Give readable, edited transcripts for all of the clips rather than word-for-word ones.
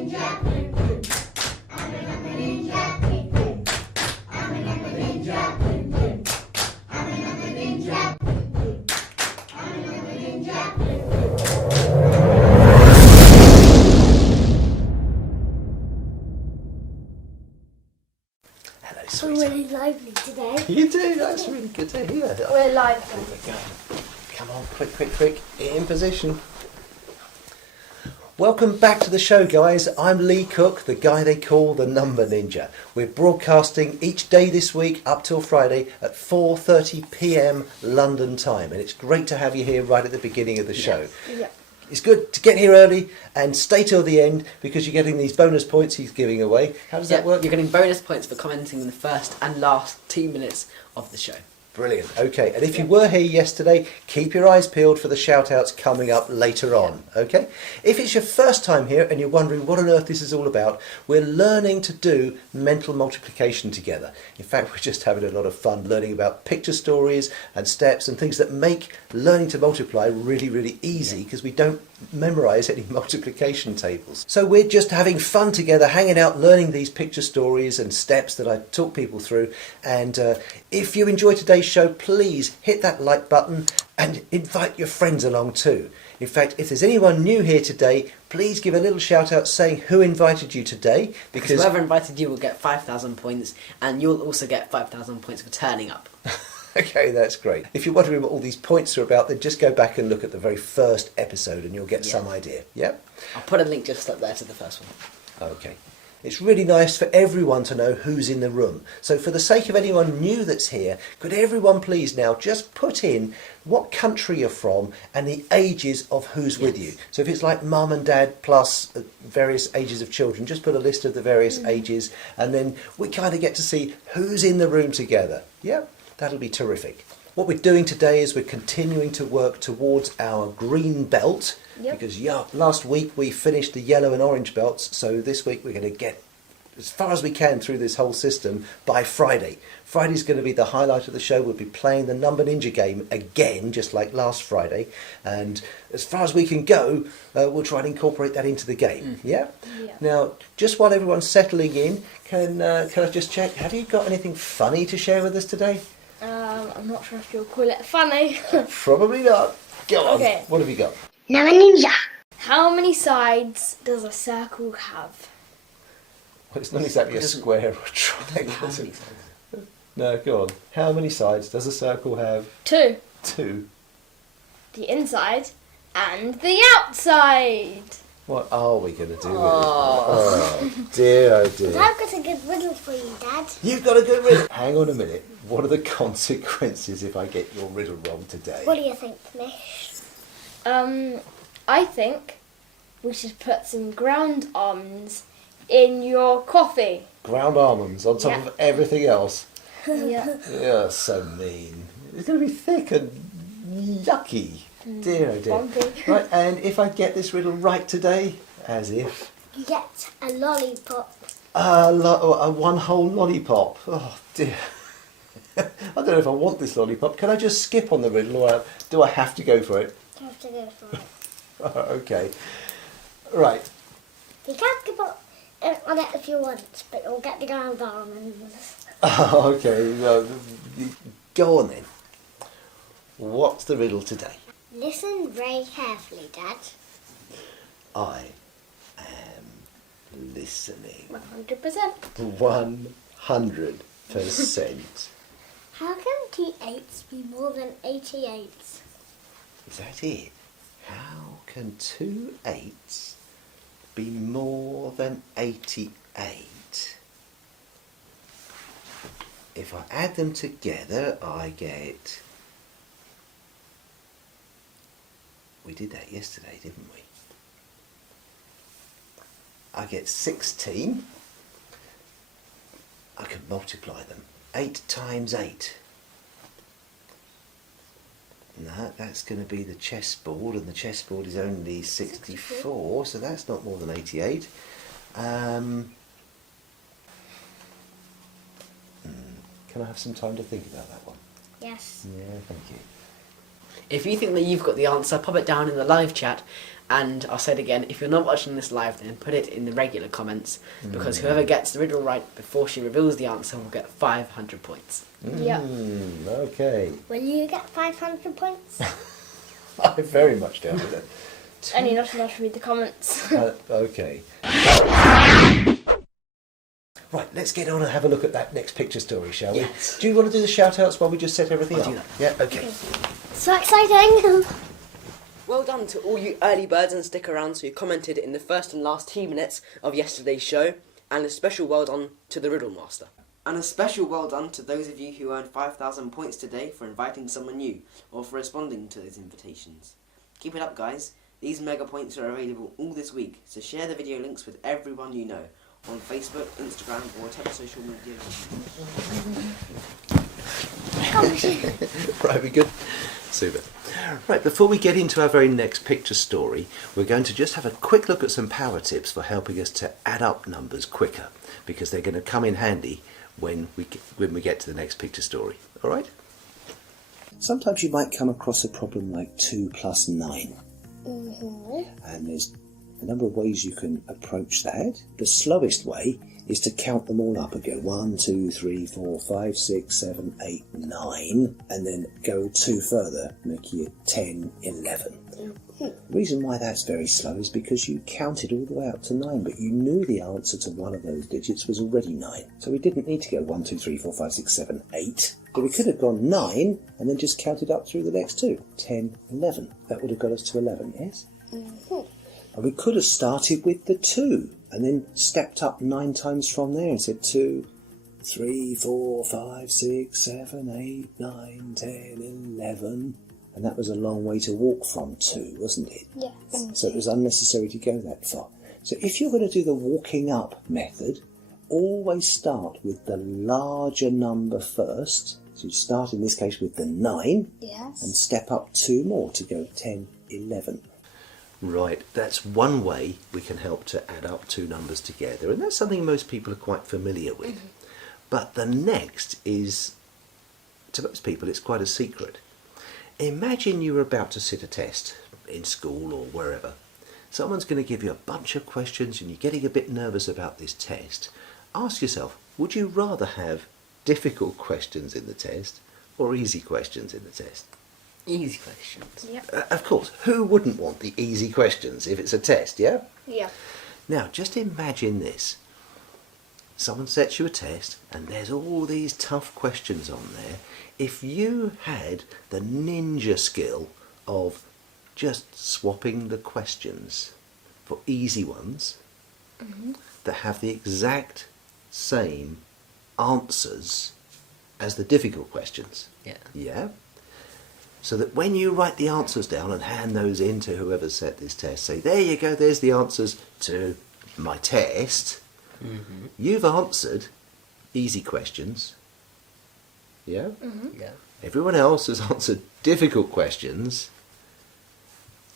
Hello, We're sweetheart. really lively today. You do? That's really good to hear. We're lively. There we go. Come on, quick. In position. Welcome back to the show, guys. I'm Lee Cook, the guy they call the Numba Ninja. We're broadcasting each day this week up till Friday at 4:30 p.m. London time, and it's great to have you here right at the beginning of the show. Yeah. It's good to get here early and stay till the end because you're getting these bonus points he's giving away. How does that work? You're getting bonus points for commenting in the first and last 2 minutes of the show. Brilliant. Okay, and if you were here yesterday, keep your eyes peeled for the shout-outs coming up later on, okay? If it's your first time here and you're wondering what on earth this is all about, we're learning to do mental multiplication together. In fact, we're just having a lot of fun learning about picture stories and steps and things that make learning to multiply really easy because we don't memorise any multiplication tables. So we're just having fun together, hanging out, learning these picture stories and steps that I talk people through. And if you enjoy today's show, please hit that like button and invite your friends along too. In fact, if there's anyone new here today, please give a little shout out saying who invited you today, because whoever invited you will get 5,000 points, and you'll also get 5,000 points for turning up. Okay, that's great. If you're wondering what all these points are about, then just go back and look at the very first episode and you'll get some idea. Yep. I'll put a link just up there to the first one. Okay. It's really nice for everyone to know who's in the room. So for the sake of anyone new that's here, could everyone please now just put in what country you're from and the ages of who's with you. So if it's like mum and dad plus various ages of children, just put a list of the various ages and then we kind of get to see who's in the room together. Yeah, that'll be terrific. What we're doing today is we're continuing to work towards our green belt. Yep. Because last week we finished the yellow and orange belts, so this week we're going to get as far as we can through this whole system by Friday. Friday's going to be the highlight of the show. We'll be playing the Numba Ninja game again, just like last Friday. And as far as we can go, we'll try and incorporate that into the game. Yeah? Yeah. Now, just while everyone's settling in, can I just check, have you got anything funny to share with us today? I'm not sure if you'll call it funny. Probably not. Go on. Okay. What have you got? Numba Ninja. How many sides does a circle have? Well, it's not exactly a square or a triangle. How is many it? sides? No, go on. How many sides does a circle have? 2. 2. The inside and the outside. What are we going to do with it? Oh. Oh dear, oh dear. I've got a good riddle for you, Dad. You've got a good riddle. Hang on a minute. What are the consequences if I get your riddle wrong today? What do you think, Mish? I think we should put some ground almonds in your coffee. Ground almonds on top Yeah. of everything else. Yeah. You're so mean. It's going to be thick and yucky. Dear, oh dear. Bumpy. Right, and if I get this riddle right today, as if, You get a lollipop. a one whole lollipop. Oh dear. I don't know if I want this lollipop. Can I just skip on the riddle or do I have to go for it? You have to go for it. Okay. Right. You can't give up on it if you want, but you'll get the ground almonds. Okay. Well, go on then. What's the riddle today? Listen very carefully, Dad. I am listening. 100%. 100%. How can 2/8 be more than 88? Is that it? How can 2 8s be more than 88? If I add them together, I get... We did that yesterday, didn't we? I get 16. I can multiply them. 8 times 8. No, that's going to be the chessboard, and the chessboard is only 64, so that's not more than 88. Can I have some time to think about that one? Yes. Yeah, thank you. If you think that you've got the answer, pop it down in the live chat. And I'll say it again, if you're not watching this live, then put it in the regular comments, because whoever gets the riddle right before she reveals the answer will get 500 points. Yeah. Okay. Will you get 500 points? I very much doubt it. Only not enough to read the comments. Okay. Right, let's get on and have a look at that next picture story, shall we? Yes. Do you want to do the shout-outs while we just set everything I'll up? do that. Yeah, okay. So exciting! Well done to all you early birds and stick arounds who commented in the first and last 2 minutes of yesterday's show, and a special well done to the Riddle Master. And a special well done to those of you who earned 5,000 points today for inviting someone new, or for responding to those invitations. Keep it up, guys. These mega points are available all this week, so share the video links with everyone you know, on Facebook, Instagram, or whatever social media. Right, we good? Super. Right, before we get into our very next picture story, we're going to just have a quick look at some power tips for helping us to add up numbers quicker, because they're going to come in handy when we get to the next picture story. All right? Sometimes you might come across a problem like 2 plus 9. And there's a number of ways you can approach that. The slowest way is to count them all up again. 1, 2, 3, 4, 5, 6, 7, 8, 9, and then go 2 further, making it 10, 11. The reason why that's very slow is because you counted all the way up to 9, but you knew the answer to one of those digits was already 9. So we didn't need to go 1, 2, 3, 4, 5, 6, 7, 8. But we could have gone 9 and then just counted up through the next 2. 10, 11. That would have got us to 11, yes? And we could have started with the 2 and then stepped up 9 times from there and said 2, 3, 4, 5, 6, 7, 8, 9, 10, 11. And that was a long way to walk from 2, wasn't it? Yes. So it was unnecessary to go that far. So if you're going to do the walking up method, always start with the larger number first. So you start in this case with the 9 Yes. and step up 2 more to go 10, 11. Right, that's one way we can help to add up 2 numbers together, and that's something most people are quite familiar with. But the next is, to most people, it's quite a secret. Imagine you were about to sit a test in school or wherever. Someone's going to give you a bunch of questions and you're getting a bit nervous about this test. Ask yourself, would you rather have difficult questions in the test or easy questions in the test? Easy questions. Yep. Of course, who wouldn't want the easy questions if it's a test, yeah? Yeah. Now, just imagine this. Someone sets you a test and there's all these tough questions on there. If you had the ninja skill of just swapping the questions for easy ones that have the exact same answers as the difficult questions. Yeah. Yeah? So that when you write the answers down and hand those in to whoever set this test, say, there you go, there's the answers to my test. You've answered easy questions. Yeah? Yeah. Everyone else has answered difficult questions.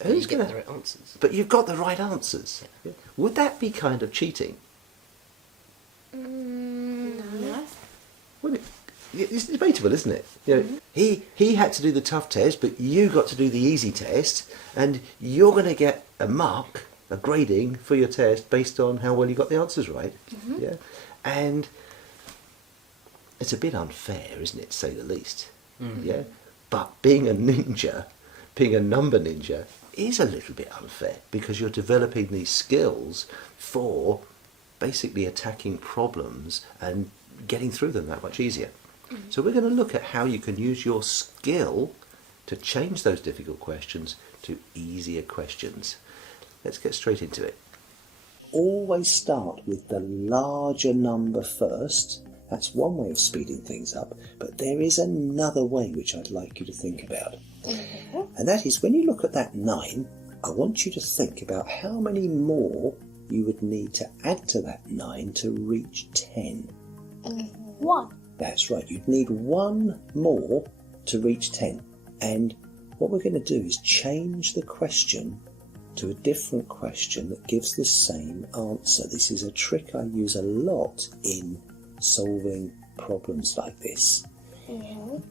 Who's You get going the right answers. But you've got the right answers. Yeah. Would that be kind of cheating? No. Wouldn't it? It's debatable, isn't it? You know, he had to do the tough test, but you got to do the easy test, and you're going to get a mark, a grading for your test based on how well you got the answers right. Yeah, and it's a bit unfair, isn't it, to say the least? Yeah, but being a ninja, being a number ninja, is a little bit unfair because you're developing these skills for basically attacking problems and getting through them that much easier. So we're going to look at how you can use your skill to change those difficult questions to easier questions. Let's get straight into it. Always start with the larger number first. That's one way of speeding things up, but there is another way which I'd like you to think about. And that is, when you look at that 9, I want you to think about how many more you would need to add to that 9 to reach 10. 1. That's right, you'd need 1 more to reach 10. And what we're going to do is change the question to a different question that gives the same answer. This is a trick I use a lot in solving problems like this.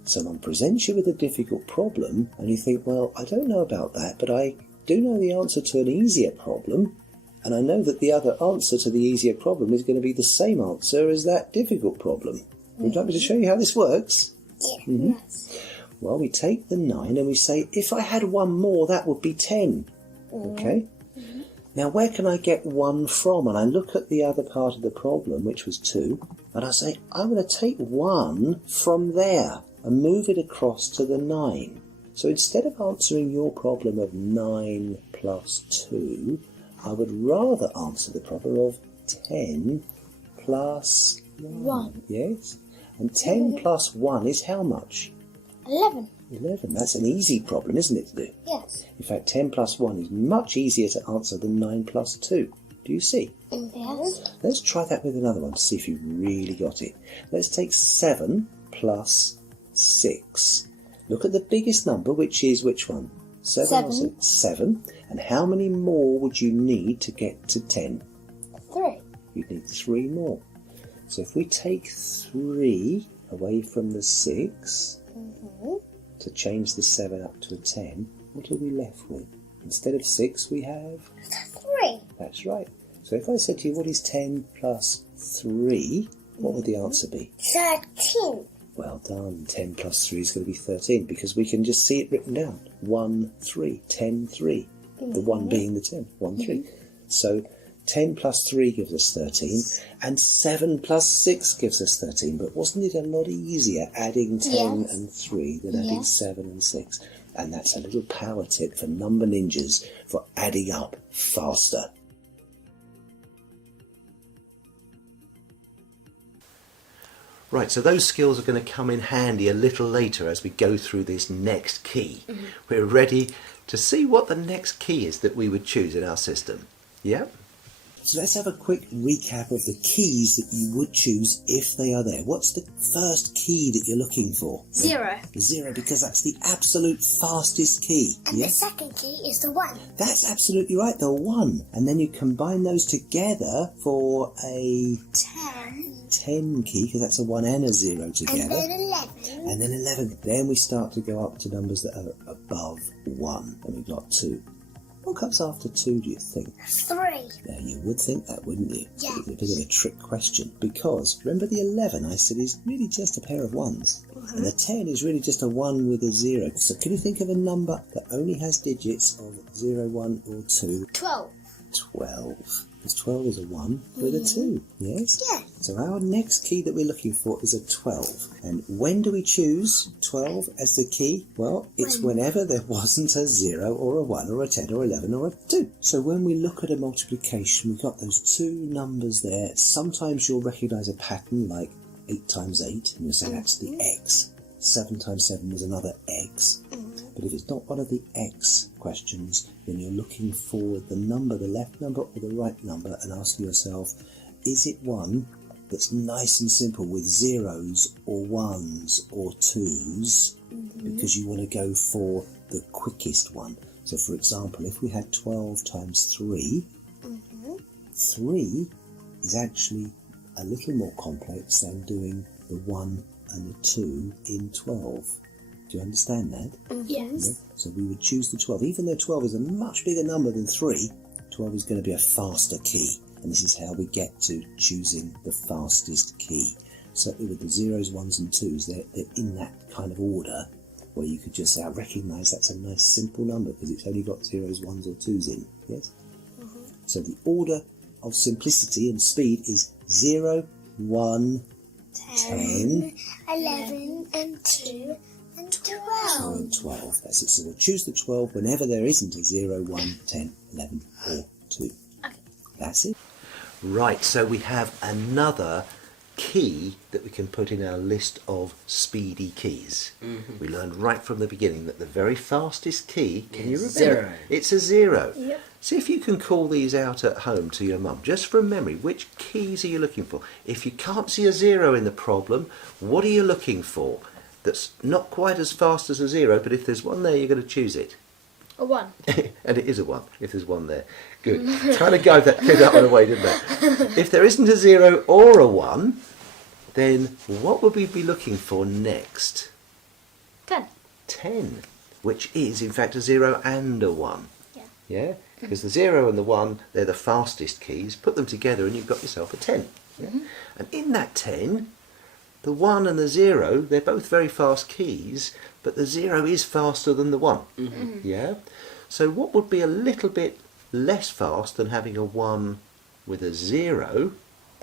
Someone presents you with a difficult problem and you think, well, I don't know about that, but I do know the answer to an easier problem, and I know that the other answer to the easier problem is going to be the same answer as that difficult problem. Would you like me to show you how this works? Yes. Well, we take the 9 and we say, if I had one more, that would be 10. Okay? Now, where can I get 1 from? And I look at the other part of the problem, which was 2, and I say, I'm going to take 1 from there and move it across to the 9. So instead of answering your problem of 9 plus 2, I would rather answer the problem of 10 plus 1. Yes? And 10 plus 1 is how much? 11. 11. That's an easy problem, isn't it, to do? Yes. In fact, 10 plus 1 is much easier to answer than 9 plus 2. Do you see? Yes. Let's try that with another one to see if you really got it. Let's take 7 plus 6. Look at the biggest number, which is which one? 7 or 6? 7. And how many more would you need to get to 10? 3. You'd need 3 more. So if we take 3 away from the 6 to change the 7 up to a 10, what are we left with? Instead of 6 we have 3. That's right. So if I said to you, what is 10 plus 3, what would the answer be? 13. Well done. 10 plus 3 is going to be 13 because we can just see it written down. 1, 3, 10, 3. The 1 being the 10. 1, 3. So 10 plus 3 gives us 13 and 7 plus 6 gives us 13. But wasn't it a lot easier adding 10 and 3 than adding 7 and 6? And that's a little power tip for number ninjas for adding up faster. Right, so those skills are going to come in handy a little later as we go through this next key. We're ready to see what the next key is that we would choose in our system. Yeah? So let's have a quick recap of the keys that you would choose if they are there. What's the first key that you're looking for? 0. 0, because that's the absolute fastest key. And the second key is the 1. That's absolutely right, the 1. And then you combine those together for a 10 key, because that's a 1 and a 0 together. And then 11. And then 11. Then we start to go up to numbers that are above 1. And we've got 2. What comes after 2, do you think? 3. Now, you would think that, wouldn't you? Yeah. It's a bit of a trick question. Because, remember the 11 I said is really just a pair of 1s. And the 10 is really just a 1 with a 0. So can you think of a number that only has digits of 0, 1 or 2? 12. 12. Because 12 is a 1 with a 2. Yes? Yes. So our next key that we're looking for is a 12. And when do we choose 12 as the key? Well, it's whenever there wasn't a 0 or a 1 or a 10 or 11 or a 2. So when we look at a multiplication, we've got those 2 numbers there. Sometimes you'll recognise a pattern like 8 times 8, and you'll say that's the x. 7 times 7 was another x. But if it's not one of the x questions, then you're looking for the number, the left number or the right number, and asking yourself, is it one that's nice and simple with 0s or 1s or 2s? Because you want to go for the quickest one. So for example, if we had 12 times 3, 3 is actually a little more complex than doing the 1 and the 2 in 12. Do you understand that? Yes. Yeah? So we would choose the 12. Even though 12 is a much bigger number than 3, 12 is going to be a faster key. And this is how we get to choosing the fastest key. Certainly with the 0s, 1s and 2s, they're in that kind of order where you could just say, I recognise that's a nice simple number because it's only got 0s, 1s or 2s in. Yes? So the order of simplicity and speed is 0, 1, 10, 11 and 2 and 12. and 12. That's it. So we'll choose the 12 whenever there isn't a 0, 1, 10, 11 or 2. Okay. That's it. Right, so we have another key that we can put in our list of speedy keys. We learned right from the beginning that the very fastest key, can you remember? 0. It's a 0. Yep. See if you can call these out at home to your mum, just from memory. Which keys are you looking for? If you can't see a 0 in the problem, what are you looking for? That's not quite as fast as a 0, but if there's one there, you're going to choose it. A 1. And it is a 1, if there's one there. Good. Kind of gave that one away, didn't it? If there isn't a 0 or a 1, then what would we be looking for next? 10. 10, which is in fact a 0 and a 1. Yeah. Yeah? Because the 0 and the 1, they're the fastest keys. Put them together and you've got yourself a 10. Yeah? And in that 10, the 1 and the 0, they're both very fast keys, but the 0 is faster than the 1. Yeah? So what would be a little bit less fast than having a 1 with a 0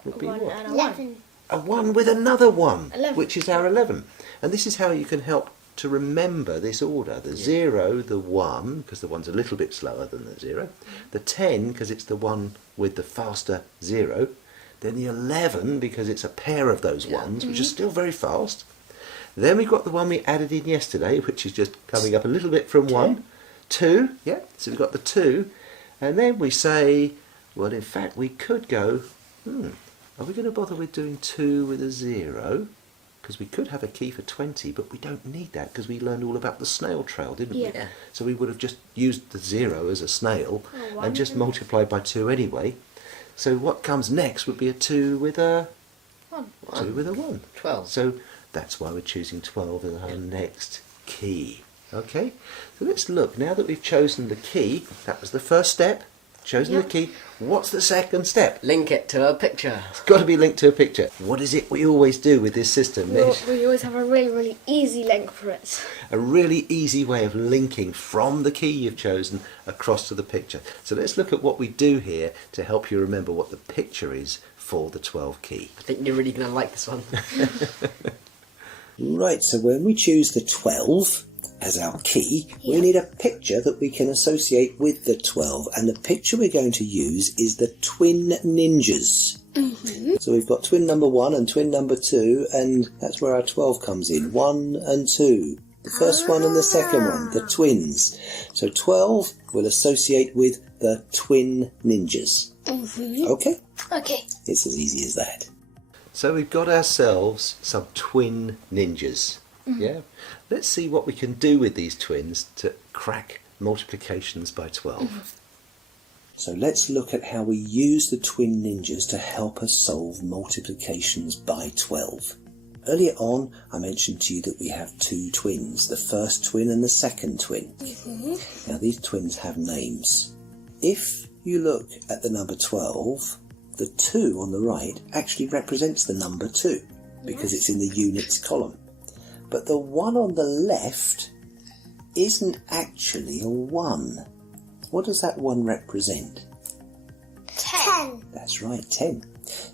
would be 1 what? and a 11. A 1 with another 1, 11. which is our 11. And this is how you can help to remember this order. The 0, the 1, because the 1's a little bit slower than the 0. The 10, because it's the 1 with the faster 0. Then the 11, because it's a pair of those 1s, which are still very fast. Then we've got the one we added in yesterday, which is just coming up a little bit from 1. 2, yeah, so we've got the 2. And then we say, well, in fact, we could go, are we going to bother with doing 2 with a 0? Because we could have a key for 20, but we don't need that because we learned all about the snail trail, didn't we? Yeah. So we would have just used the 0 as a snail Oh, and just multiplied by 2 anyway. So what comes next would be a 2 with a 1. 2 with a 1. 12. So that's why we're choosing 12 as our next key. Okay, so let's look. Now that we've chosen the key, that was the first step, chosen the key. What's the second step? Link it to a picture. It's got to be linked to a picture. What is it we always do with this system, Mish? We always have a really, really easy link for it. A really easy way of linking from the key you've chosen across to the picture. So let's look at what we do here to help you remember what the picture is for the 12 key. I think you're really going to like this one. Right, so when we choose the 12 as our key, we need a picture that we can associate with the 12, and the picture we're going to use is the twin ninjas. So we've got twin number 1 and twin number 2, and that's where our 12 comes in, 1 and 2. The first one and the second one, the twins. So 12 will associate with the twin ninjas. Okay? Okay. It's as easy as that. So we've got ourselves some twin ninjas. Yeah. Let's see what we can do with these twins to crack multiplications by 12. So let's look at how we use the twin ninjas to help us solve multiplications by 12. Earlier on, I mentioned to you that we have 2 twins, the first twin and the second twin. Now these twins have names. If you look at the number 12, the 2 on the right actually represents the number 2 because it's in the units column. But the 1 on the left isn't actually a 1. What does that 1 represent? 10. That's right, 10.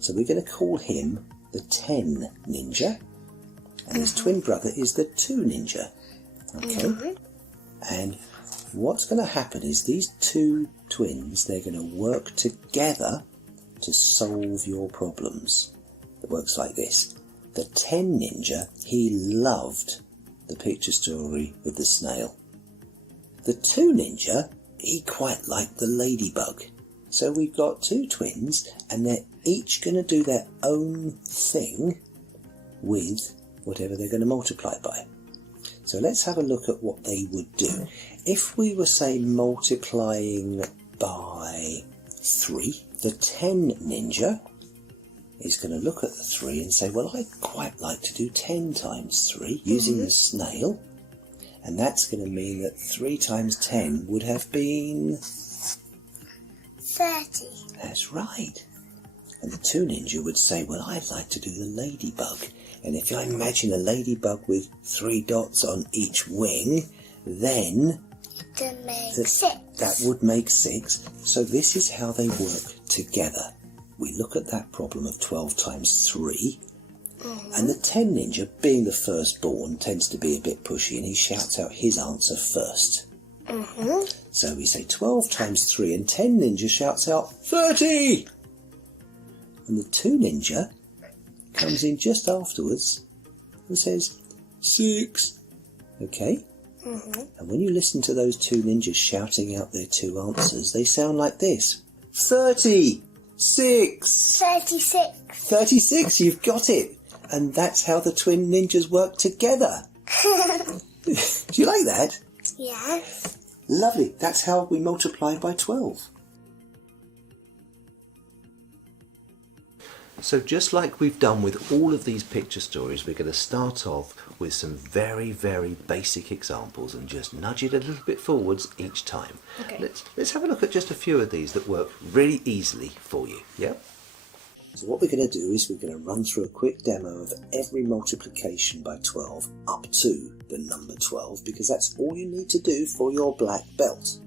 So we're going to call him the 10 ninja, and his twin brother is the 2 ninja. Okay? And what's going to happen is these 2 twins, they're going to work together to solve your problems. It works like this. The 10 ninja, he loved the picture story with the snail. The 2 ninja, he quite liked the ladybug. So we've got 2 twins, and they're each going to do their own thing with whatever they're going to multiply by. So let's have a look at what they would do. If we were, say, multiplying by 3, the 10 ninja is going to look at the 3 and say, well, I'd quite like to do 10 times 3 using the snail. And that's going to mean that 3 times 10 would have been 30. That's right. And the 2 ninja would say, well, I'd like to do the ladybug. And if I imagine a ladybug with 3 dots on each wing, then To make that 6. that would make 6. So this is how they work together. We look at that problem of 12 times 3. And the 10 ninja, being the firstborn, tends to be a bit pushy, and he shouts out his answer first. So we say 12 times 3, and 10 ninja shouts out 30! And the 2 ninja comes in just afterwards and says 6. Okay? And when you listen to those 2 ninjas shouting out their 2 answers, they sound like this. 30! 6! 36. 36, you've got it! And that's how the twin ninjas work together. Do you like that? Yes. Lovely. That's how we multiply by 12. So just like we've done with all of these picture stories, we're going to start off with some very, very basic examples and just nudge it a little bit forwards each time. Okay. Let's have a look at just a few of these that work really easily for you. Yeah? So what we're going to do is we're going to run through a quick demo of every multiplication by 12 up to the number 12, because that's all you need to do for your black belt.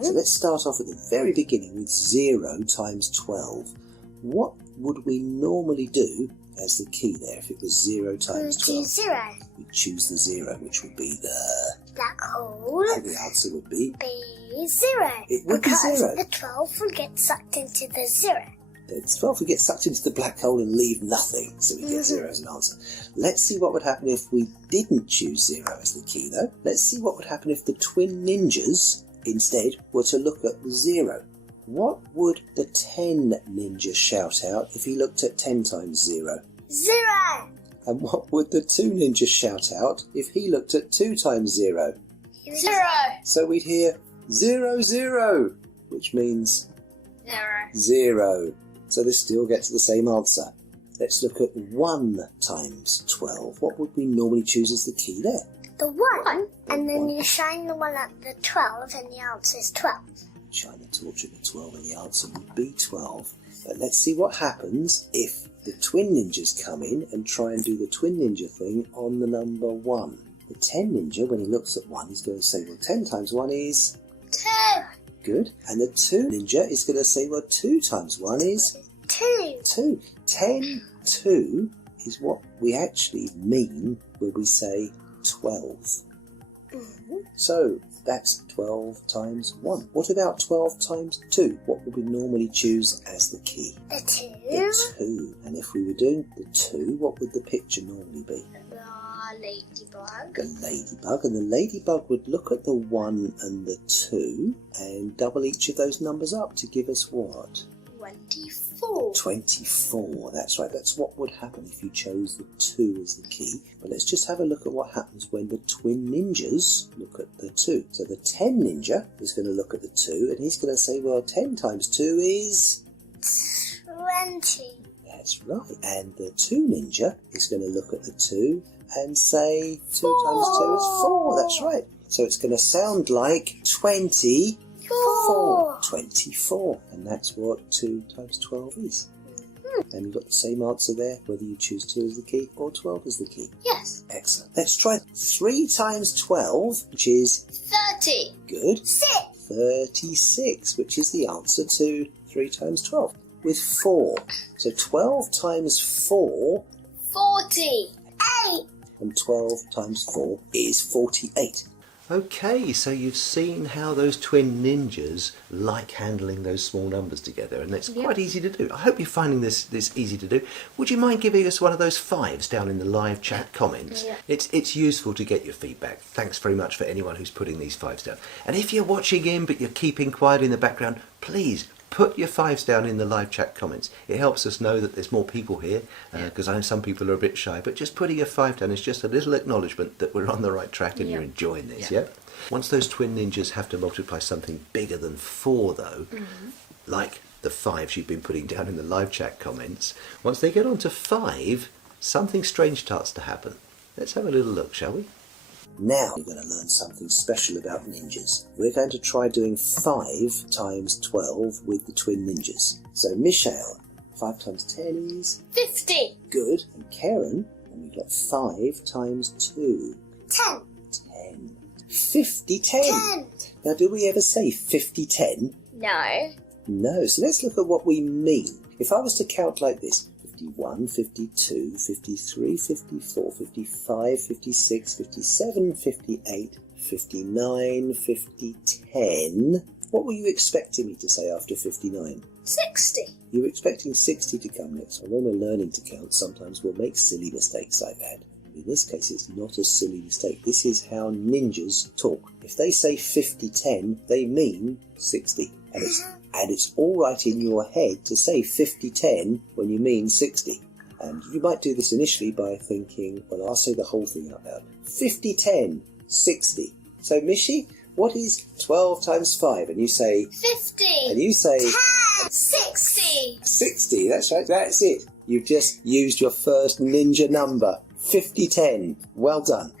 So let's start off at the very beginning with 0 times 12. What would we normally do as the key there if it was 0 times 12? Choose 0. We'd choose the 0, which would be the... Black hole. And the answer would be... Be 0. It would be because 0. the 12 will get sucked into the 0. The 12 would get sucked into the black hole and leave nothing, so we get 0 as an answer. Let's see what would happen if we didn't choose 0 as the key, though. Let's see what would happen if the twin ninjas instead were to look at 0. What would the 10 ninja shout out if he looked at 10 times 0? 0. And what would the 2 ninjas shout out if he looked at 2 times 0? 0. So we'd hear 0, 0, which means 0. 0. So this still gets the same answer. Let's look at 1 times 12. What would we normally choose as the key there? The 1. And then 1. you shine the 1 at the 12 and the answer is 12. Shine the torch at the 12 and the answer would be 12. But let's see what happens if the twin ninjas come in and try and do the twin ninja thing on the number 1. The 10 ninja, when he looks at 1, he's going to say, well, 10 times 1 is... 2. Good. And the 2 ninja is going to say, well, 2 times 1 is... 2. 2. 10, 2 is what we actually mean when we say 12. So that's 12 times 1. What about 12 times 2? What would we normally choose as the key? The 2. The 2. And if we were doing the 2, what would the picture normally be? The ladybug. The ladybug. And the ladybug would look at the 1 and the 2 and double each of those numbers up to give us what? 24. 24, that's right. That's what would happen if you chose the 2 as the key. But let's just have a look at what happens when the twin ninjas look at the 2. So the 10 ninja is going to look at the 2 and he's going to say, well, 10 times 2 is... 20. That's right. And the 2 ninja is going to look at the 2 and say 2 times 2 is 4. That's right. So it's going to sound like 24. 24. And that's what 2 times 12 is. And you've got the same answer there, whether you choose 2 as the key or 12 as the key. Yes. Excellent. Let's try 3 times 12, which is... 30. Good. 6. 36, which is the answer to 3 times 12, with 4. So 12 times 4... 48. And 12 times 4 is 48. Okay, so you've seen how those twin ninjas like handling those small numbers together, and it's quite easy to do. I hope you're finding this easy to do. Would you mind giving us one of those 5s down in the live chat comments? Yeah. It's useful to get your feedback. Thanks very much for anyone who's putting these 5s down. And if you're watching in but you're keeping quiet in the background, please put your 5s down in the live chat comments. It helps us know that there's more people here, because I know some people are a bit shy, but just putting a 5 down is just a little acknowledgement that we're on the right track and you're enjoying this, yeah? Once those twin ninjas have to multiply something bigger than 4, though, like the 5s you've been putting down in the live chat comments, once they get on to 5, something strange starts to happen. Let's have a little look, shall we? Now we're going to learn something special about ninjas. We're going to try doing 5 times 12 with the twin ninjas. So Michelle, 5 times 10 is... 50. Good. And Karen, and we've got 5 times 2. 10. 10. 50, 10. 10. Now, do we ever say 50, 10? No. No. So let's look at what we mean. If I was to count like this, 51, 52, 53, 54, 55, 56, 57, 58, 59, 50, 10. What were you expecting me to say after 59? 60. You were expecting 60 to come next. And when we're learning to count, sometimes we'll make silly mistakes like that. In this case, it's not a silly mistake. This is how ninjas talk. If they say 50, 10, they mean 60. And it's all right in your head to say 50, 10 when you mean 60. And you might do this initially by thinking, well, I'll say the whole thing out loud. 50, 10, 60. So, Mishi, what is 12 times 5? And you say... 50. And you say... 10. 60. 60. 60, that's right, that's it. You've just used your first ninja number. 5010. Well done.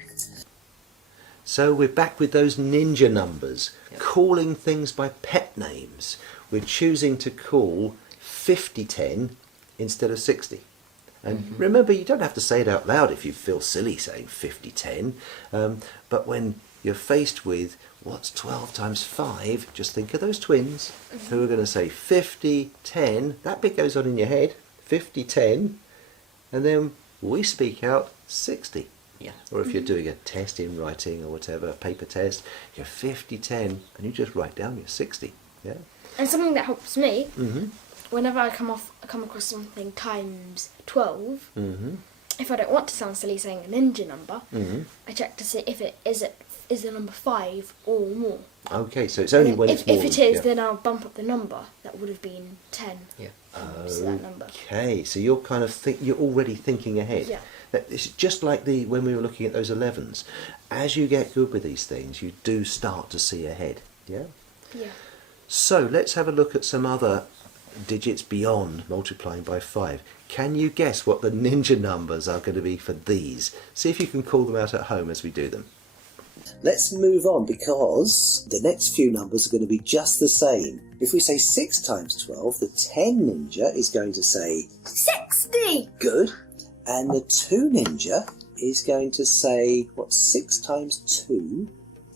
So we're back with those ninja numbers, calling things by pet names. We're choosing to call 5010 instead of 60. And remember, you don't have to say it out loud if you feel silly saying 5010, but when you're faced with what's 12 times 5, just think of those twins who are going to say 5010. That bit goes on in your head, 5010, and then we speak out 60. Yeah. Or if you're doing a test in writing or whatever, a paper test, you're 5010 and you just write down your 60. Yeah. And something that helps me, whenever I come across something times 12, if I don't want to sound silly saying a ninja number, I check to see if it is the number 5 or more. Okay, so it's only when it's more. If it is, then I'll bump up the number. That would have been 10. Yeah. So that number. Okay, so you're kind of you're already thinking ahead. Yeah. It's just like when we were looking at those 11s. As you get good with these things, you do start to see ahead. Yeah. Yeah. So let's have a look at some other digits beyond multiplying by 5. Can you guess what the ninja numbers are going to be for these? See if you can call them out at home as we do them. Let's move on because the next few numbers are going to be just the same. If we say 6 times 12, the 10 ninja is going to say 60. good. And the 2 ninja is going to say, what's 6 times 2?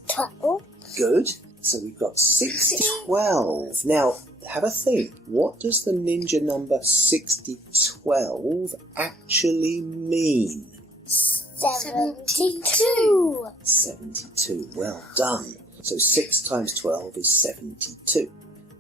12. Good. So we've got 6012. Now, have a think. What does the ninja number 6012 actually mean? 72. 72. Well done. So 6 times 12 is 72.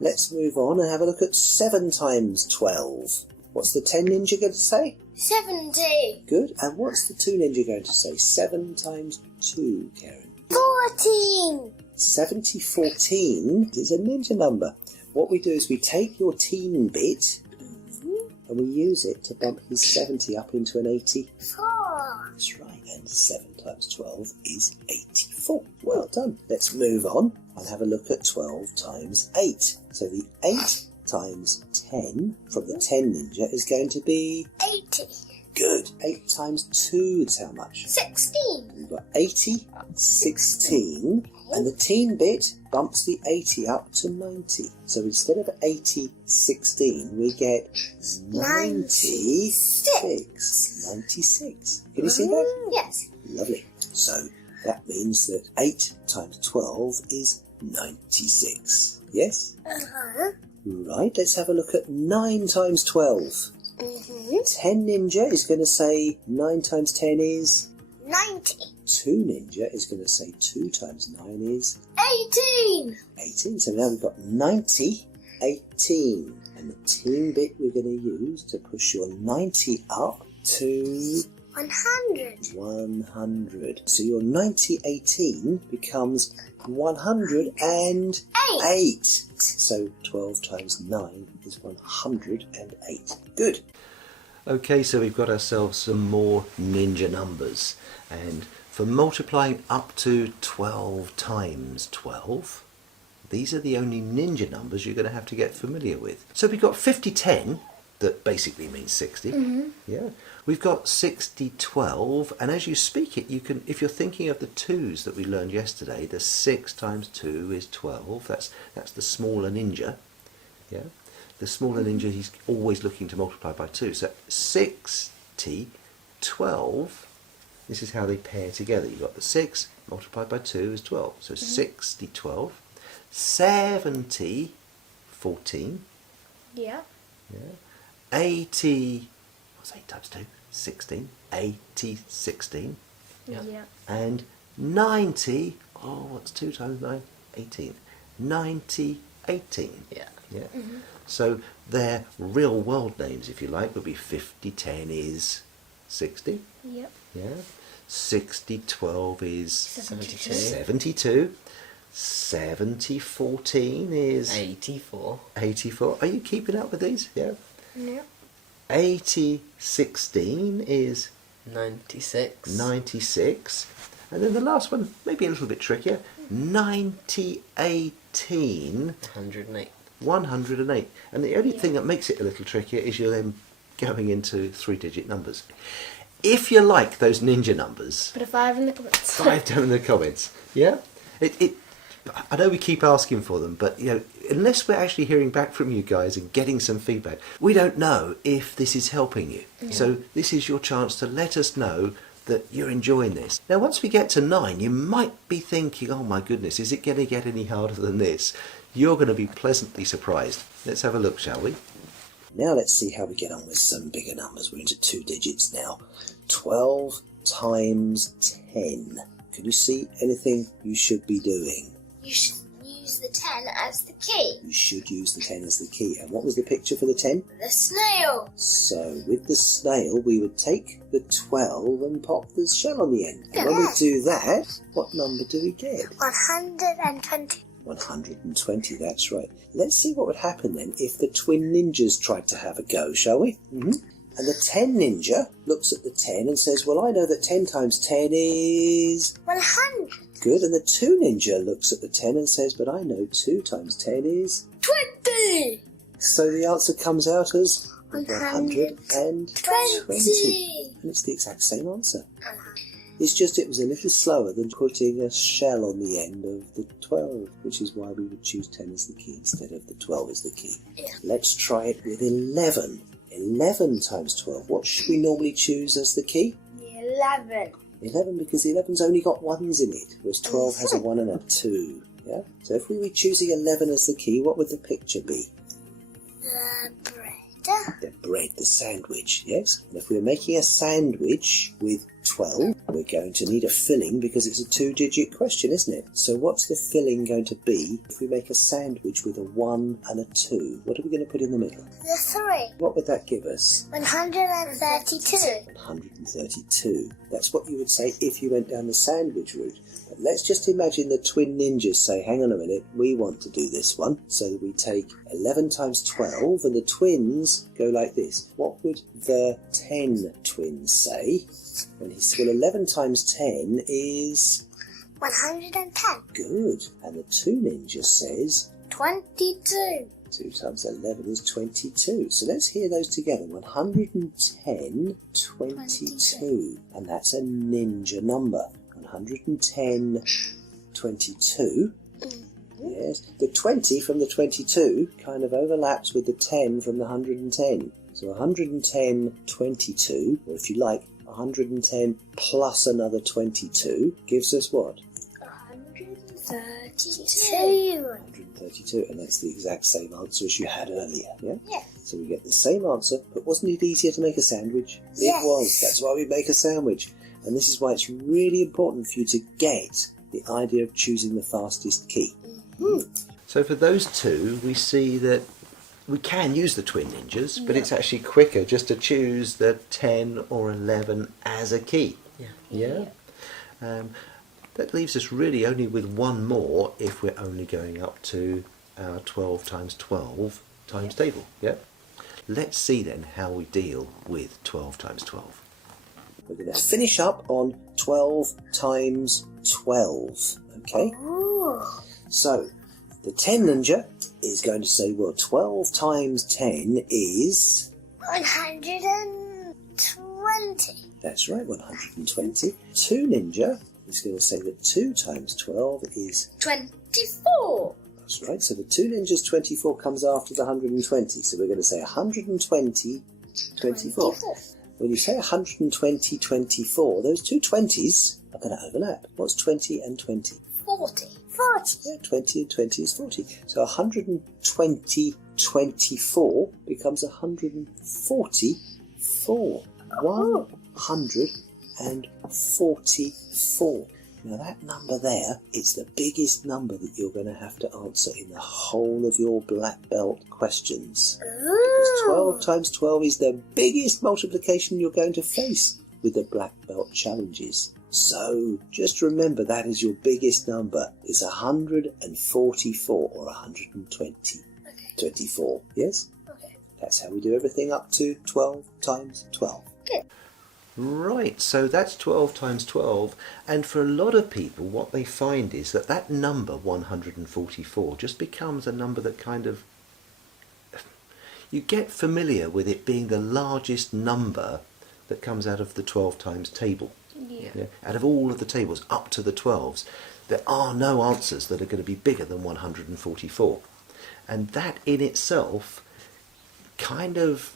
Let's move on and have a look at 7 times 12. What's the 10 ninja going to say? 70. Good. And what's the 2 ninja going to say? 7 times 2, Karen. 14. 7014 is a ninja number. What we do is we take your teen bit and we use it to bump his 70 up into an 84. That's right, and 7 times 12 is 84. Well done. Let's move on and have a look at 12 times 8. So the 8 times 10 from the 10 ninja is going to be 80. good. 8 times 2 is how much? 16. We've got 80, 16, and the teen bit bumps the 80 up to 90. So instead of 80, 16, we get 96. 96. Can you see that? Yes. Lovely. So that means that 8 times 12 is 96. Yes? Right, let's have a look at 9 times 12. 10 ninja is going to say 9 times 10 is 90. 2 ninja is going to say 2 times 9 is 18. 18. So now we've got 90, 18. And the teen bit we're going to use to push your 90 up to 100. 100. So your 90, 18 becomes 108. So 12 times 9 is 108. Good. Okay, so we've got ourselves some more ninja numbers. And for multiplying up to 12 times 12, these are the only ninja numbers you're going to have to get familiar with. So we've got 5010, that basically means 60. Yeah. We've got 6012, and as you speak it, you can, if you're thinking of the 2s that we learned yesterday, the 6 times 2 is 12. That's the smaller ninja. Yeah. The smaller ninja, he's always looking to multiply by 2. So 60, 12, this is how they pair together. You've got the 6 multiplied by 2 is 12. So 60, 12. 70, 14. Yeah. Yeah. 80, what's 8 times 2? 16. 80, 16. Yeah. And 90, oh, what's 2 times 9? 18. 90, 18. Yeah. Yeah. So their real world names, if you like, would be 5010 is 60. Yep. Yeah. 6012 is 72. 72. 7014 is 84. 84. Are you keeping up with these? Yeah. Yep. 8016 is 96. 96. And then the last one, maybe a little bit trickier, 9018. 108. 108. And the only thing that makes it a little trickier is you're then going into 3-digit numbers. If you like those ninja numbers, Put a 5 in the comments. 5 down in the comments. Yeah? I know we keep asking for them, but unless we're actually hearing back from you guys and getting some feedback, we don't know if this is helping you. Yeah. So this is your chance to let us know that you're enjoying this. Now, once we get to 9, you might be thinking, oh my goodness, is it going to get any harder than this? You're going to be pleasantly surprised. Let's have a look, shall we? Now let's see how we get on with some bigger numbers. We're into 2 digits now. 12 times 10. Can you see anything you should be doing? You should use the 10 as the key. You should use the 10 as the key. And what was the picture for the 10? The snail. So with the snail, we would take the 12 and pop the shell on the end. And when we do that, what number do we get? 120. 120, that's right. Let's see what would happen then if the twin ninjas tried to have a go, shall we? Mm-hmm. And the 10 ninja looks at the 10 and says, well, I know that 10 times 10 is... 100. Good. And the 2 ninja looks at the 10 and says, but I know 2 times 10 is... 20. So the answer comes out as 120. 120. And it's the exact same answer. It's just it was a little slower than putting a shell on the end of the 12, which is why we would choose 10 as the key instead of the 12 as the key. Yeah. Let's try it with 11. 11 times 12. What should we normally choose as the key? 11. 11 because the 11's only got 1s in it, whereas 12 has a 1 and a 2. Yeah. So if we were choosing 11 as the key, what would the picture be? Bread. The bread, the sandwich, yes? And if we're making a sandwich with 12, we're going to need a filling because it's a 2-digit question, isn't it? So what's the filling going to be if we make a sandwich with a 1 and a 2? What are we going to put in the middle? The 3. What would that give us? 132. 132. That's what you would say if you went down the sandwich route. But let's just imagine the twin ninjas say, hang on a minute, we want to do this one. So that we take 11 times 12 and the twins go like this. What would the 10 twins say? When he said, well, 11 times 10 is... 110. Good. And the 2 ninja says... 22. 2 times 11 is 22. So let's hear those together. 110, 22. And that's a ninja number. 110, 22. Yes. The 20 from the 22 kind of overlaps with the 10 from the 110. So 110, 22, or if you like, 110 plus another 22 gives us what? 132. 132, and that's the exact same answer as you had earlier, yeah? Yeah. So we get the same answer, but wasn't it easier to make a sandwich? Yes. It was. That's why we make a sandwich. And this is why it's really important for you to get the idea of choosing the fastest key. Mm-hmm. So for those two, we see that we can use the twin ninjas, but it's actually quicker just to choose the 10 or 11 as a key. Yeah. That leaves us really only with one more if we're only going up to our 12 times 12 times table. Yeah. Let's see then how we deal with 12 times 12. We're going to finish up on 12 times 12. Okay. Ooh. So the 10 ninja is going to say, well, 12 times 10 is... 120. That's right, 120. 2 ninja is going to say that 2 times 12 is... 24. That's right, so the 2 ninjas 24 comes after the 120. So we're going to say 120, 24. When you say 120, 24, those two 20s are going to overlap. What's 20 and 20? 40. Yeah, 20 and 20 is 40. So 120, 24 becomes 144. 144. Now that number there, it's the biggest number that you're going to have to answer in the whole of your black belt questions. Because 12 times 12 is the biggest multiplication you're going to face with the black belt challenges. So just remember that is your biggest number. It's 144 or 120. Okay. 24, yes? Okay. That's how we do everything up to 12 times 12. Good. Right, so that's 12 times 12, and for a lot of people what they find is that that number 144 just becomes a number that kind of you get familiar with it being the largest number that comes out of the 12 times table. Yeah. Out of all of the tables up to the 12s, there are no answers that are going to be bigger than 144. And that in itself kind of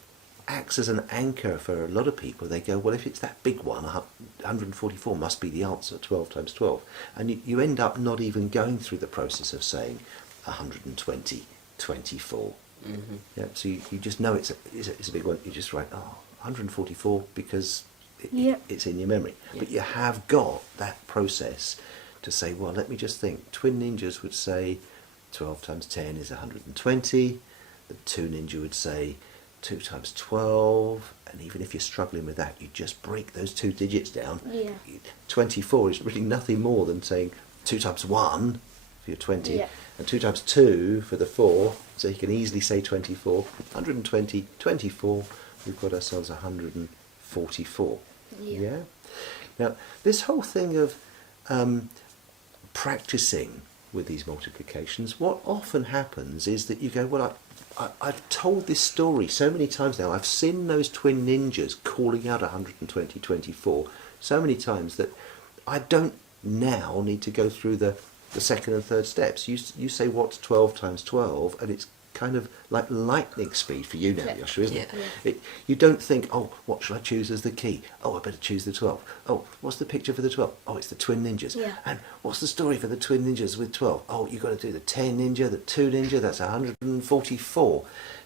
acts as an anchor for a lot of people. They go, well, if it's that big one, 144 must be the answer, 12 times 12. And you end up not even going through the process of saying 120, 24. Mm-hmm. Yeah, so you just know it's a big one. You just write, 144 because it's in your memory. Yeah. But you have got that process to say, well, let me just think. Twin ninjas would say 12 times 10 is 120. The two ninja would say 2 times 12. And even if you're struggling with that, you just break those two digits down. Yeah. 24 is really nothing more than saying 2 times 1 for your 20, Yeah. and 2 times 2 for the 4. So you can easily say 24. 120, 24, we've got ourselves 144. Yeah. Now, this whole thing of practicing with these multiplications, what often happens is that you go, well, I've told this story so many times now. I've seen those twin ninjas calling out 120, 24 so many times that I don't now need to go through the second and third steps. You say what's 12 times 12, and it's kind of like lightning speed for you now, Yeah. Joshua, isn't Yeah. it? You don't think, oh, what shall I choose as the key? Oh, I better choose the 12. Oh, what's the picture for the 12? Oh, it's the twin ninjas. Yeah. And what's the story for the twin ninjas with 12? Oh, you've got to do the 10 ninja, the 2 ninja, that's 144.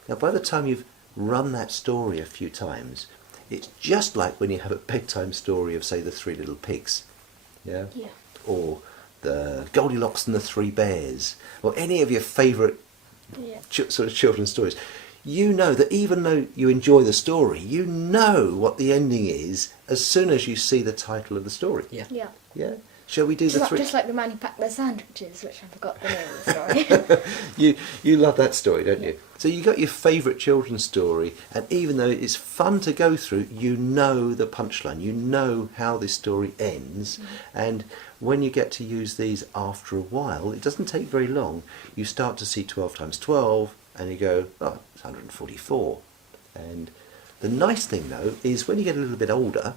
Now, by the time you've run that story a few times, it's just like when you have a bedtime story of, say, the 3 little pigs. Yeah? Yeah. Or the Goldilocks and the 3 bears. Or any of your favourite Yeah. sort of children's stories. You know that even though you enjoy the story, you know what the ending is as soon as you see the title of the story. Yeah. Yeah. Yeah? Shall we do the 3? Just like the man who packed their sandwiches, which I forgot the name of the story. You love that story, don't you? So you got your favourite children's story, and even though it's fun to go through, you know the punchline, you know how this story ends, and when you get to use these after a while, it doesn't take very long, you start to see 12 times 12, and you go, oh, it's 144. And the nice thing, though, is when you get a little bit older,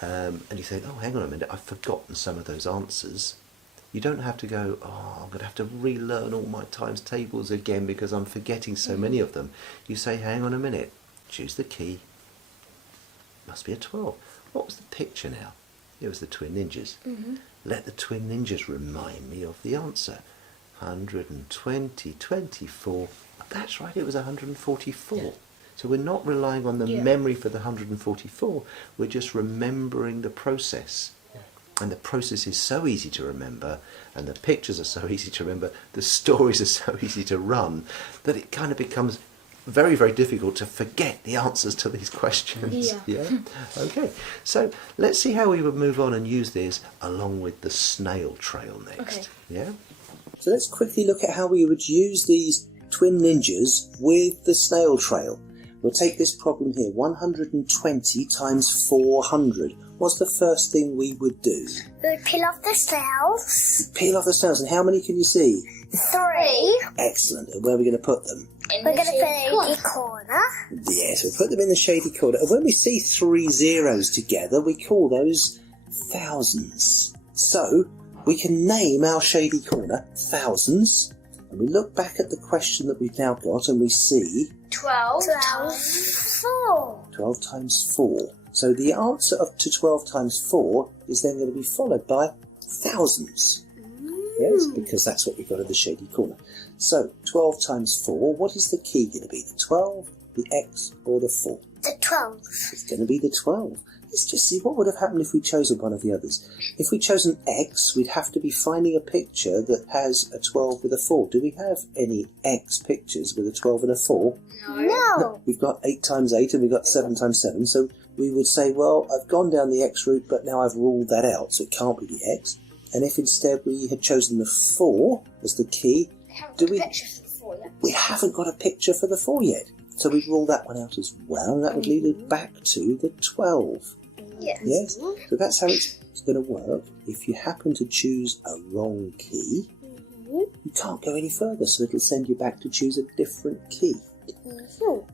and you think, oh, hang on a minute, I've forgotten some of those answers. You don't have to go, oh, I'm going to have to relearn all my times tables again because I'm forgetting so many of them. You say, hang on a minute, choose the key. Must be a 12. What was the picture now? It was the twin ninjas. Mm-hmm. Let the twin ninjas remind me of the answer. 120, 24. That's right, it was 144. Yeah. So we're not relying on the Yeah. memory for the 144, we're just remembering the process. And the process is so easy to remember, and the pictures are so easy to remember, the stories are so easy to run, that it kind of becomes very, very difficult to forget the answers to these questions. Yeah. Okay, so let's see how we would move on and use this along with the snail trail next. Okay. Yeah? So let's quickly look at how we would use these twin ninjas with the snail trail. We'll take this problem here, 120 times 400. What's the first thing we would do? We would peel off the snails. Peel off the snails, and how many can you see? 3. Excellent. And where are we going to put them? We're going to put it in the corner. Yes, we put them in the shady corner. And when we see 3 zeros together, we call those thousands. So we can name our shady corner thousands. And we look back at the question that we've now got, and we see 12 times 4. 12 times 4. So the answer to 12 times 4 is then going to be followed by thousands. Yes, because that's what we've got in the shady corner. So 12 times 4, what is the key going to be? The 12, the X, or the 4? The 12. It's going to be the 12. Let's just see what would have happened if we'd chosen one of the others. If we'd chosen X, we'd have to be finding a picture that has a 12 with a 4. Do we have any X pictures with a 12 and a 4? No. We've got 8 times 8 and we've got 7 times 7. So we would say, well, I've gone down the X route, but now I've ruled that out, so it can't be the X. And if instead we had chosen the 4 as the key, do we? Picture for the 4 yet. We haven't got a picture for the 4 yet. So we'd rule that one out as well, and that would lead us back to the 12. Yes. Yes? So that's how it's going to work. If you happen to choose a wrong key, you can't go any further, so it'll send you back to choose a different key.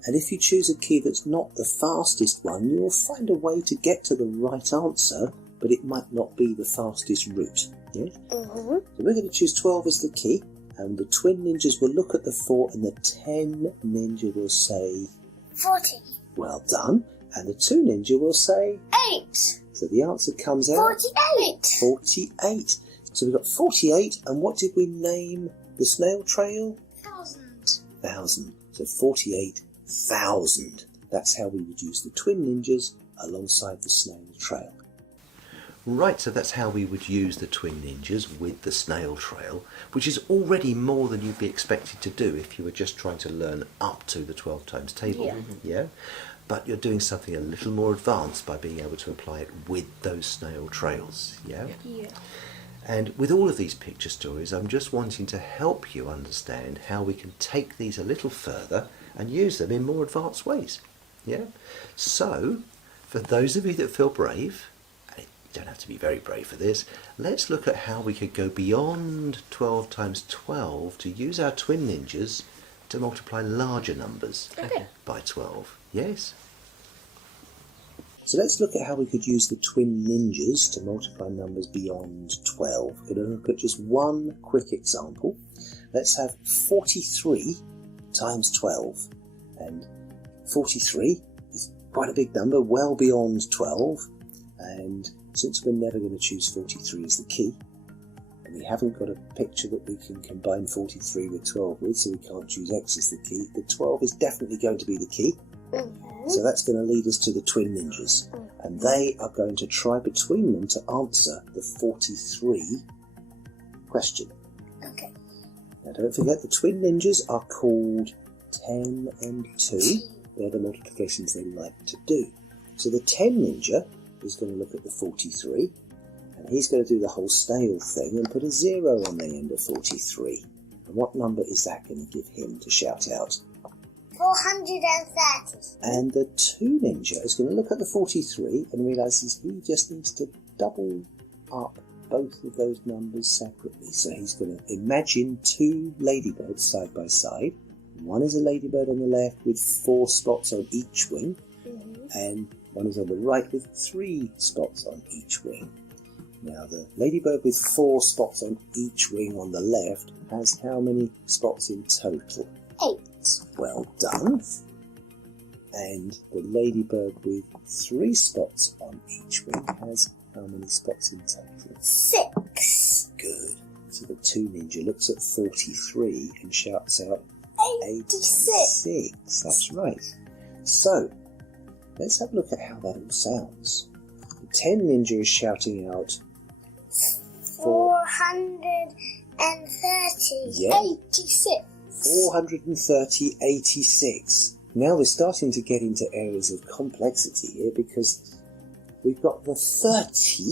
And if you choose a key that's not the fastest one, you'll find a way to get to the right answer, but it might not be the fastest route. Yeah? So we're going to choose 12 as the key, and the twin ninjas will look at the 4, and the 10 ninja will say 40. well done, and the 2 ninja will say 8. so the answer comes out 48. 48. So we've got 48, and what did we name the snail trail? 1,000. So 48,000. That's how we would use the twin ninjas alongside the snail trail. Right, so that's how we would use the twin ninjas with the snail trail, which is already more than you'd be expected to do if you were just trying to learn up to the 12 times table. Yeah? But you're doing something a little more advanced by being able to apply it with those snail trails. Yeah? Yeah. And with all of these picture stories, I'm just wanting to help you understand how we can take these a little further and use them in more advanced ways. Yeah? So, for those of you that feel brave, and you don't have to be very brave for this, let's look at how we could go beyond 12 times 12 to use our twin ninjas to multiply larger numbers by 12. Yes? So let's look at how we could use the twin ninjas to multiply numbers beyond 12. We're going to look at just one quick example. Let's have 43 times 12. And 43 is quite a big number, well beyond 12. And since we're never going to choose 43 as the key, and we haven't got a picture that we can combine 43 with 12 with, so we can't choose X as the key, the 12 is definitely going to be the key. So that's going to lead us to the twin ninjas, and they are going to try between them to answer the 43 question. Okay. Now don't forget, the twin ninjas are called 10 and 2. They're the multiplications they like to do. So the 10 ninja is going to look at the 43, and he's going to do the whole snail thing and put a 0 on the end of 43. And what number is that going to give him to shout out? 430. And the 2 ninja is going to look at the 43 and realises he just needs to double up both of those numbers separately. So he's going to imagine 2 ladybirds side by side. One is a ladybird on the left with 4 spots on each wing, and one is on the right with 3 spots on each wing. Now the ladybird with 4 spots on each wing on the left has how many spots in total? 8. Well done. And the ladybird with 3 spots on each wing has how many spots in total? 6. Good. So the 2 ninja looks at 43 and shouts out 86. That's right. So, let's have a look at how that all sounds. The 10 ninja is shouting out 430. Yeah. 86. 430, 86. Now we're starting to get into areas of complexity here because we've got the 30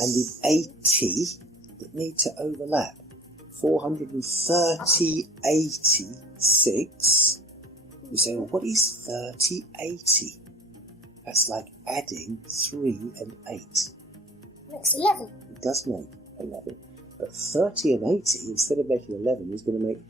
and the 80 that need to overlap. 430, 86. You say, well, what is 30, 80? That's like adding 3 and 8. Makes 11. It does make 11. But 30 and 80, instead of making 11, is going to make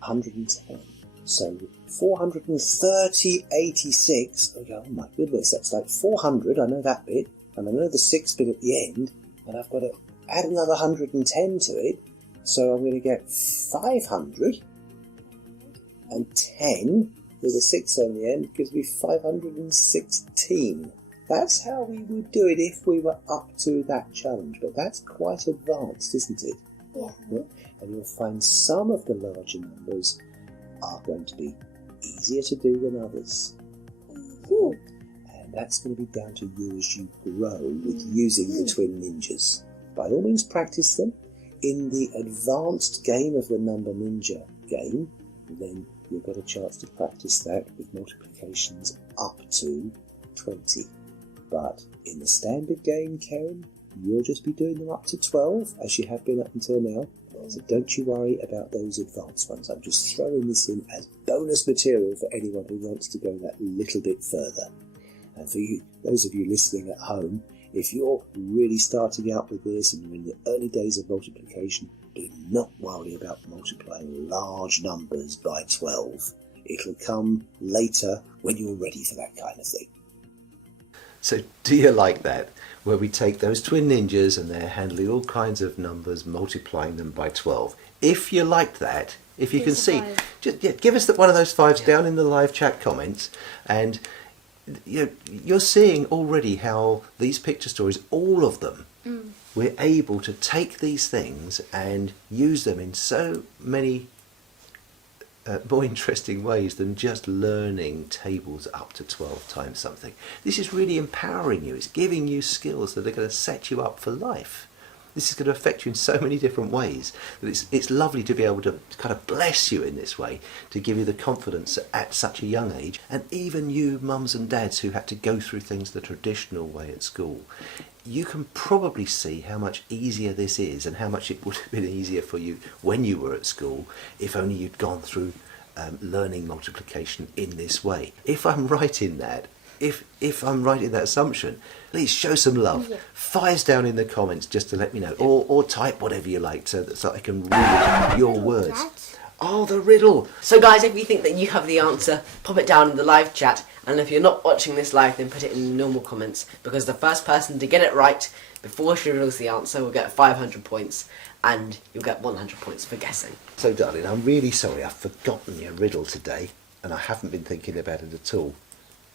110. So 430, 86. I go, oh my goodness, that's like 400. I know that bit. And I know the 6 bit at the end. And I've got to add another 110 to it. So I'm going to get 510 with a 6 on the end gives me 516. That's how we would do it if we were up to that challenge. But that's quite advanced, isn't it? Yeah. And you'll find some of the larger numbers are going to be easier to do than others. And that's going to be down to you as you grow with using the twin ninjas. By all means, practice them. In the advanced game of the Number Ninja game, then you've got a chance to practice that with multiplications up to 20. But in the standard game, Karen, you'll just be doing them up to 12, as you have been up until now. So don't you worry about those advanced ones. I'm just throwing this in as bonus material for anyone who wants to go that little bit further. And for you, those of you listening at home, if you're really starting out with this and you're in the early days of multiplication, do not worry about multiplying large numbers by 12. It'll come later when you're ready for that kind of thing. So do you like that? Where we take those twin ninjas and they're handling all kinds of numbers, multiplying them by 12. If you like that, if you can see, just give us one of those fives down in the live chat comments, and you're seeing already how these picture stories, all of them, we're able to take these things and use them in so many more interesting ways than just learning tables up to 12 times something. This is really empowering you. It's giving you skills that are going to set you up for life. This is going to affect you in so many different ways that it's lovely to be able to kind of bless you in this way, to give you the confidence at such a young age. And even you mums and dads who had to go through things the traditional way at school, you can probably see how much easier this is and how much it would have been easier for you when you were at school if only you'd gone through learning multiplication in this way. If I'm right in that, if I'm right in that assumption, please show some love. Yeah. Fives down in the comments just to let me know, or type whatever you like so I can read your words. Oh, the riddle! So guys, if you think that you have the answer, pop it down in the live chat, and if you're not watching this live, then put it in the normal comments, because the first person to get it right before she reveals the answer will get 500 points, and you'll get 100 points for guessing. So darling, I'm really sorry I've forgotten your riddle today, and I haven't been thinking about it at all.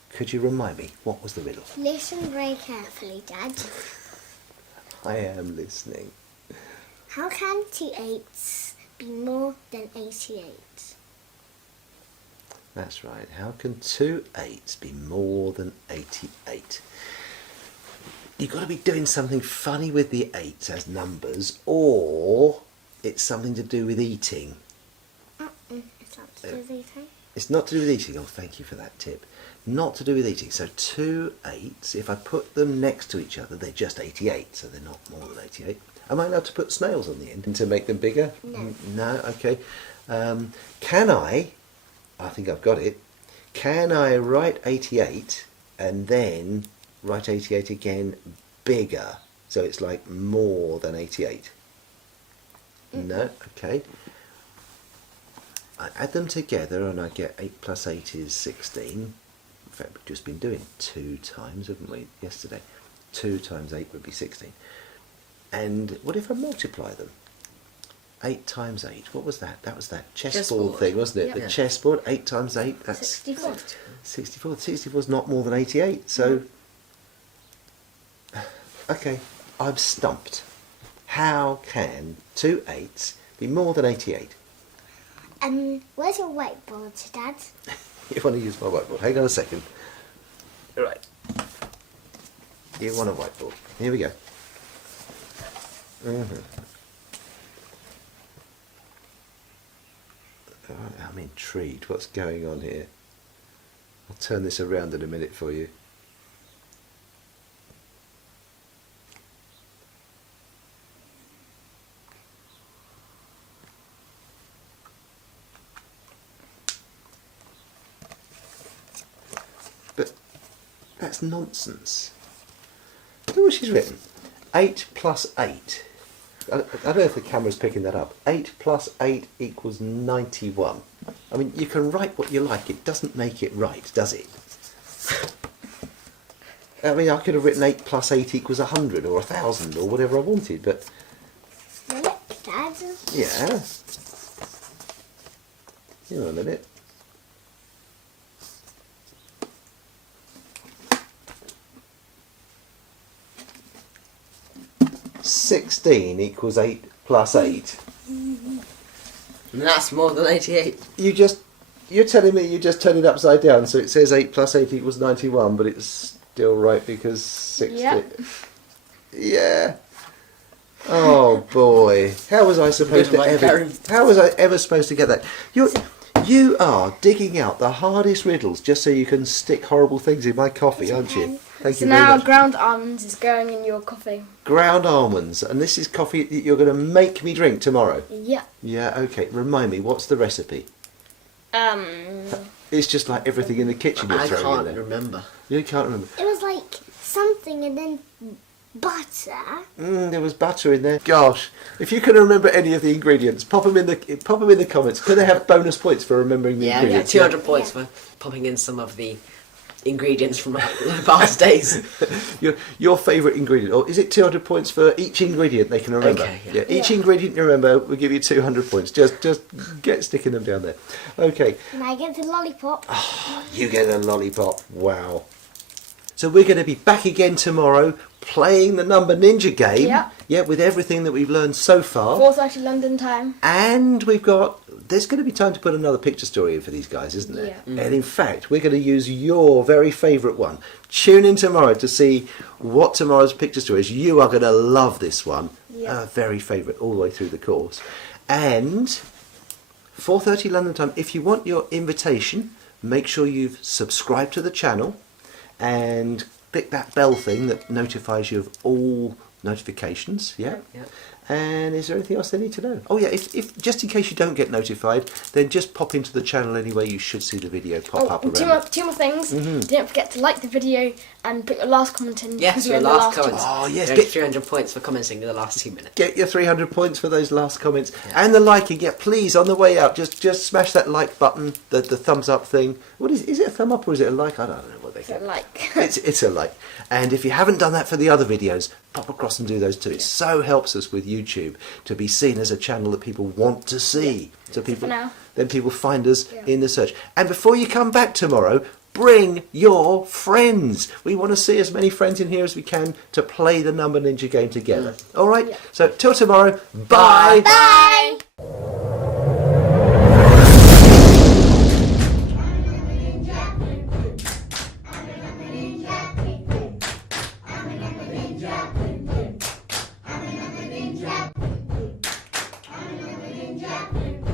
Could you remind me, what was the riddle? Listen very carefully, Dad. I am listening. How can 2 8s be more than 88? That's right. How can 2 8s be more than 88? You've got to be doing something funny with the 8s as numbers, or it's something to do with eating. It's not to do with eating. It's not to do with eating. Oh, thank you for that tip. Not to do with eating. So 2 8s, if I put them next to each other, they're just 88, so they're not more than 88. Am I allowed to put snails on the end to make them bigger? No. No? Okay. Can I think I've got it, can I write 88 and then write 88 again bigger, so it's like more than 88? No? Okay. I add them together and I get 8 plus 8 is 16. In fact, we've just been doing 2 times, haven't we, yesterday? 2 times 8 would be 16. And what if I multiply them? 8 times 8, what was that? That was that chessboard thing, wasn't it? Yep. The chessboard, 8 times 8, that's 64. 64. 64 is not more than 88, so... Okay, I'm stumped. How can 2 8s be more than 88? Where's your whiteboard, Dad? You want to use my whiteboard? Hang on a second. Right. You want a whiteboard. Here we go. I'm intrigued. What's going on here? I'll turn this around in a minute for you. But that's nonsense. Look what she's written. 8 plus 8. I don't know if the camera's picking that up. 8 plus 8 equals 91. I mean, you can write what you like. It doesn't make it right, does it? I mean, I could have written 8 plus 8 equals 100 or 1,000 or whatever I wanted, but... Look, Dad. Yeah. Hang on a minute. $16 equals 8 plus 8. And that's more than 88. You're telling me you just turn it upside down, so it says 8 plus 8 equals 91, but it's still right because 60. Yep. Yeah. Oh boy. How was I supposed to ever? How was I ever supposed to get that? You are digging out the hardest riddles just so you can stick horrible things in my coffee, aren't you? Thank So you very now much. ground almonds is going in your coffee. Ground almonds, and this is coffee that you're going to make me drink tomorrow. Yeah. Yeah. Okay. Remind me, what's the recipe? It's just like everything in the kitchen you're I throwing in can't there. remember. You can't remember. It was like something and then butter. There was butter in there. Gosh, if you can remember any of the ingredients, pop them in the comments. Could they have bonus points for remembering the Yeah, ingredients? 200 points for popping in some of the ingredients from past days. Your favourite ingredient, or is it 200 points for each ingredient they can remember? Okay, yeah. Each ingredient you remember will give you 200 points. Just get sticking them down there. Okay, And I get the lollipop. you get a lollipop. Wow. So we're going to be back again tomorrow playing the Number Ninja game. Yeah. Yeah, with everything that we've learned so far. 4:30 London time. And there's going to be time to put another picture story in for these guys, isn't there? Yeah. And in fact, we're going to use your very favourite one. Tune in tomorrow to see what tomorrow's picture story is. You are going to love this one. Yeah. Very favourite all the way through the course. And 4:30 London time, if you want your invitation, make sure you've subscribed to the channel and click that bell thing that notifies you of all notifications. Yeah. Yeah. And is there anything else they need to know? Oh yeah, if just in case you don't get notified, then just pop into the channel anyway. You should see the video pop up and around. two more things. Don't forget to like the video and put your last comment in. Yes, because we're your in the last two. comments. Oh, yes, You get- get 300 points for commenting in the last 2 minutes. Get your 300 points for those last comments and the liking. Yeah, please, on the way out, just smash that like button, the thumbs up thing. What is it a thumb up or is it a like? I don't know what they So get. like. It's a like. And if you haven't done that for the other videos, pop across and do those too. It so helps us with YouTube to be seen as a channel that people want to see. So people, now. then people find us Yeah. in the search. And before you come back tomorrow, bring your friends. We want to see as many friends in here as we can to play the Number Ninja game together. All right? Yeah. So till tomorrow, bye. Bye. Ninja.